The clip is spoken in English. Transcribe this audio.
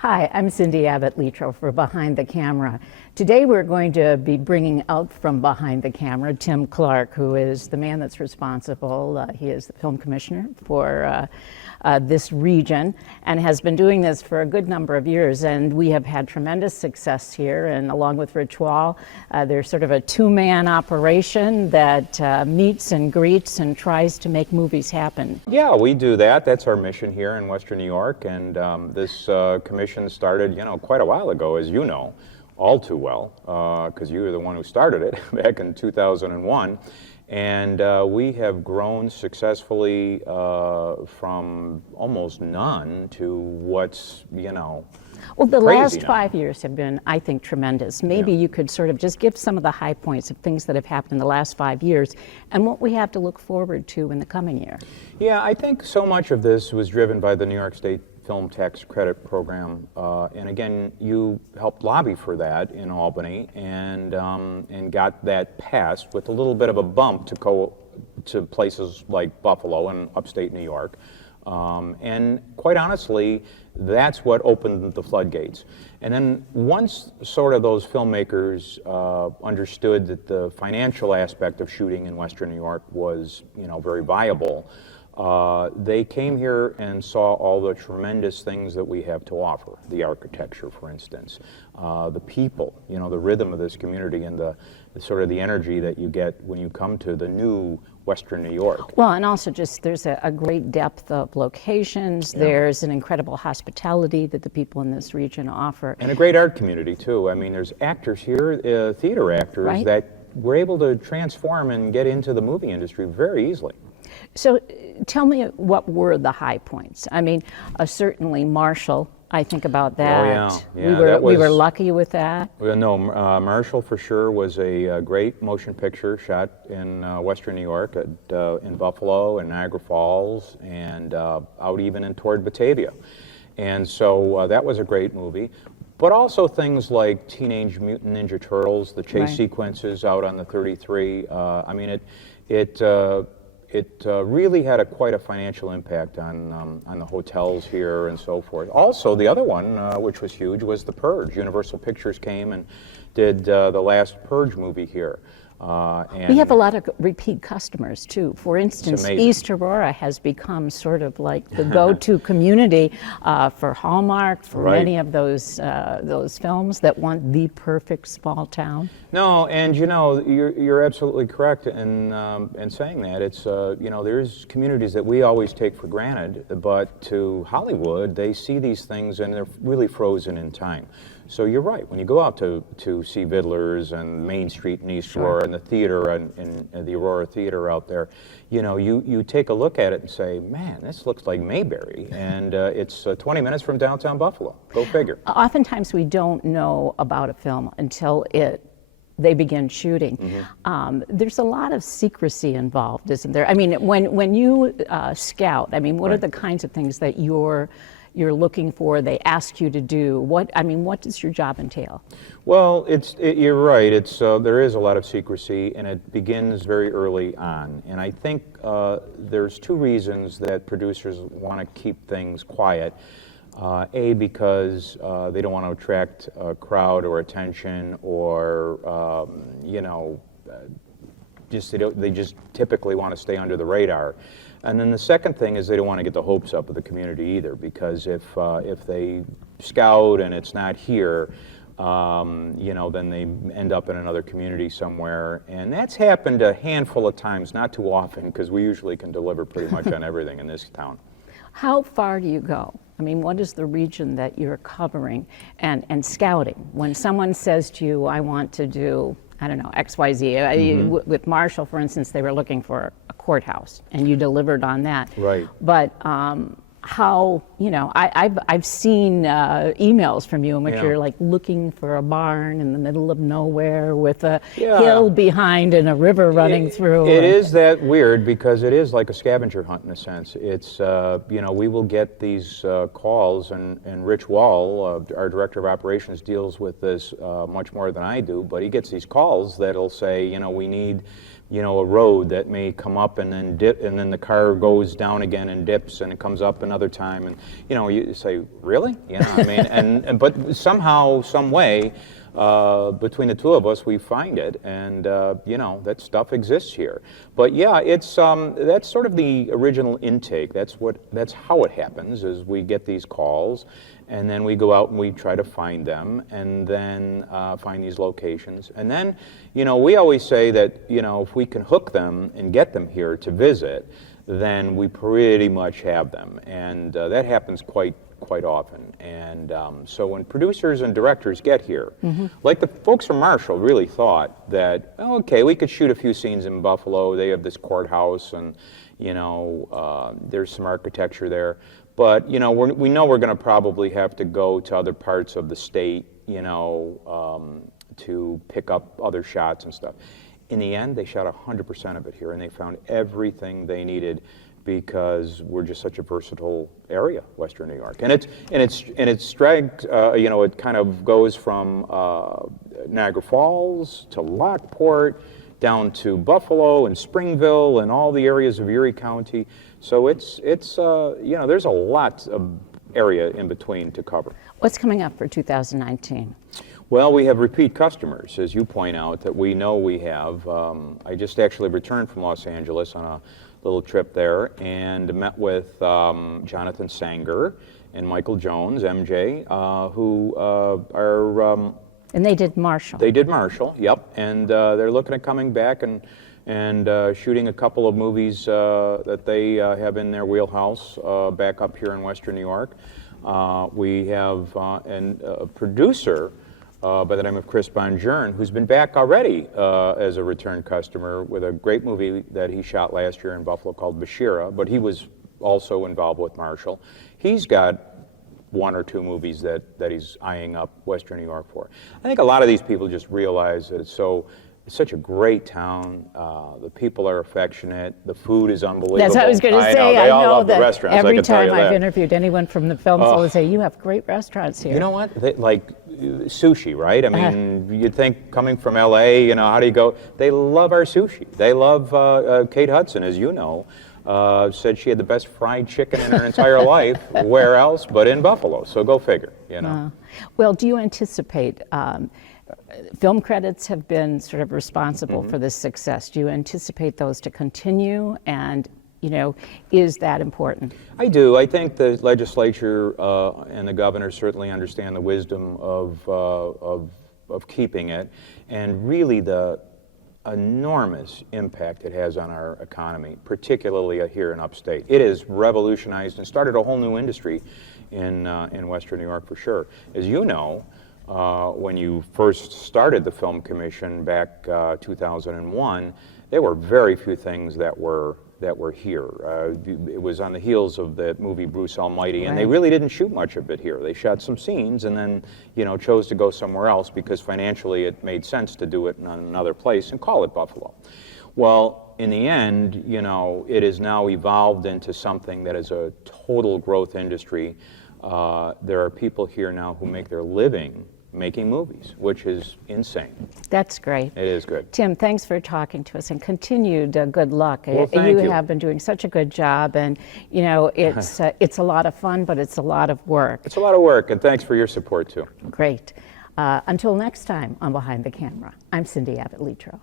Hi, I'm Cindy Abbott Letro for Behind the Camera. Today we're going to be bringing out from behind the camera Tim Clark, who is the man that's responsible. He is the film commissioner for this region and has been doing this for a good number of years. And we have had tremendous success here. And along with Rich Wall, there's sort of a two-man operation that meets and greets and tries to make movies happen. Yeah, we do that. That's our mission here in Western New York. And this commission started, quite a while ago, as you know, all too well, because you were the one who started it back in 2001. And we have grown successfully from almost none to what's, well, the crazy last now. 5 years have been, I think, tremendous. Maybe you could sort of just give some of the high points of things that have happened in the last 5 years and what we have to look forward to in the coming year. Yeah, I think so much of this was driven by the New York State Film Tax Credit Program, and again, you helped lobby for that in Albany, and got that passed with a little bit of a bump to go to places like Buffalo and upstate New York, and quite honestly, that's what opened the floodgates. And then once sort of those filmmakers understood that the financial aspect of shooting in Western New York was, very viable. They came here and saw all the tremendous things that we have to offer. The architecture, for instance, the people, the rhythm of this community and the sort of the energy that you get when you come to the new Western New York. Well, and also just there's a great depth of locations. Yeah. There's an incredible hospitality that the people in this region offer. And a great art community, too. I mean, there's actors here, theater actors, right, that were able to transform and get into the movie industry very easily. So tell me, what were the high points? I mean, certainly Marshall, I think about that. Oh, yeah. We were lucky with that. Well, no, Marshall for sure was a great motion picture shot in Western New York, in Buffalo and Niagara Falls, and out even in toward Batavia. And so that was a great movie. But also things like Teenage Mutant Ninja Turtles, the chase sequences out on the 33. I mean, it really had quite a financial impact on the hotels here and so forth. Also, the other one, which was huge, was The Purge. Universal Pictures came and did the last Purge movie here. And we have a lot of repeat customers, too. For instance, East Aurora has become sort of like the go-to community for Hallmark, for many of those films that want the perfect small town. No, and you're absolutely correct in saying that. It's there's communities that we always take for granted, but to Hollywood, they see these things and they're really frozen in time. So you're right. When you go out to see Vidler's and Main Street in East Aurora and the theater and the Aurora Theater out there, you take a look at it and say, man, this looks like Mayberry, and it's 20 minutes from downtown Buffalo. Go figure. Oftentimes we don't know about a film until they begin shooting. Mm-hmm. There's a lot of secrecy involved, isn't there? I mean, when you scout, I mean, what are the kinds of things that you're looking for, they ask you to do? What does your job entail? Well, you're right. There is a lot of secrecy, and it begins very early on. And I think there's two reasons that producers want to keep things quiet. A, because they don't want to attract a crowd or attention, or they just typically want to stay under the radar. And then the second thing is they don't want to get the hopes up of the community either, because if they scout and it's not here, then they end up in another community somewhere. And that's happened a handful of times, not too often, because we usually can deliver pretty much on everything in this town. How far do you go? I mean, what is the region that you're covering and scouting? When someone says to you, I want to do, I don't know, XYZ. Mm-hmm. With Marshall, for instance, they were looking for a courthouse, and you delivered on that. Right. But how, I've seen emails from you in which you're like looking for a barn in the middle of nowhere with a hill behind and a river running through. It is that weird, because it is like a scavenger hunt in a sense. It's, we will get these calls, and Rich Wall, our director of operations, deals with this much more than I do, but he gets these calls that'll say, we need you know, a road that may come up and then dip, and then the car goes down again and dips, and it comes up another time, and you know, you say, really? You know, I mean, and but somehow, some way, between the two of us, we find it, and you know, that stuff exists here. But yeah, it's that's sort of the original intake. That's how it happens. Is we get these calls, and then we go out and we try to find them, and then find these locations, and then, you know, we always say that, you know, if we can hook them and get them here to visit, then we pretty much have them, and that happens quite often. And so when producers and directors get here, like the folks from Marshall really thought that, oh, okay, we could shoot a few scenes in Buffalo. They have this courthouse, and you know, there's some architecture there. But you know, we know we're going to probably have to go to other parts of the state, you know, to pick up other shots and stuff. In the end, they shot 100% of it here, and they found everything they needed, because we're just such a versatile area, Western New York, and it's strength. You know, it kind of goes from Niagara Falls to Lockport, down to Buffalo and Springville and all the areas of Erie County. So it's you know, there's a lot of area in between to cover. What's coming up for 2019? Well, we have repeat customers, as you point out, that we know we have. I just actually returned from Los Angeles on a little trip there, and met with Jonathan Sanger and Michael Jones, MJ, who are... and they did Marshall. They did Marshall, yep, and they're looking at coming back and shooting a couple of movies that they have in their wheelhouse back up here in Western New York. We have a producer by the name of Chris Bonjourn, who's been back already as a return customer with a great movie that he shot last year in Buffalo called Bashira, but he was also involved with Marshall. He's got one or two movies that he's eyeing up Western New York for. I think a lot of these people just realize that it's such a great town. The people are affectionate. The food is unbelievable. That's what I was going to say. They all know love the that restaurants. every I can tell you time I've that. interviewed anyone from the film school, they say, you have great restaurants here. You know what? Like sushi, right? I mean, you'd think coming from LA, you know, how do you go? They love our sushi. They love Kate Hudson, as you know. Said she had the best fried chicken in her entire life. Where else but in Buffalo? So go figure, you know. Well, do you anticipate, film credits have been sort of responsible for this success. Do you anticipate those to continue? And, you know, is that important? I do. I think the legislature and the governor certainly understand the wisdom of keeping it, and really the enormous impact it has on our economy, particularly here in upstate. It has revolutionized and started a whole new industry in Western New York for sure. As you know, when you first started the Film Commission back 2001, there were very few things that were here. It was on the heels of the movie Bruce Almighty, and they really didn't shoot much of it here. They shot some scenes and then, you know, chose to go somewhere else because financially it made sense to do it in another place and call it Buffalo. Well, in the end, you know, it has now evolved into something that is a total growth industry. There are people here now who make their living making movies, which is insane. That's great. It is good. Tim, thanks for talking to us, and continued good luck. Well, thank you. have been doing such a good job, and you know, it's a lot of fun, but it's a lot of work. It's a lot of work, and thanks for your support too. Great. Until next time on Behind the Camera, I'm Cindy Abbott Letro.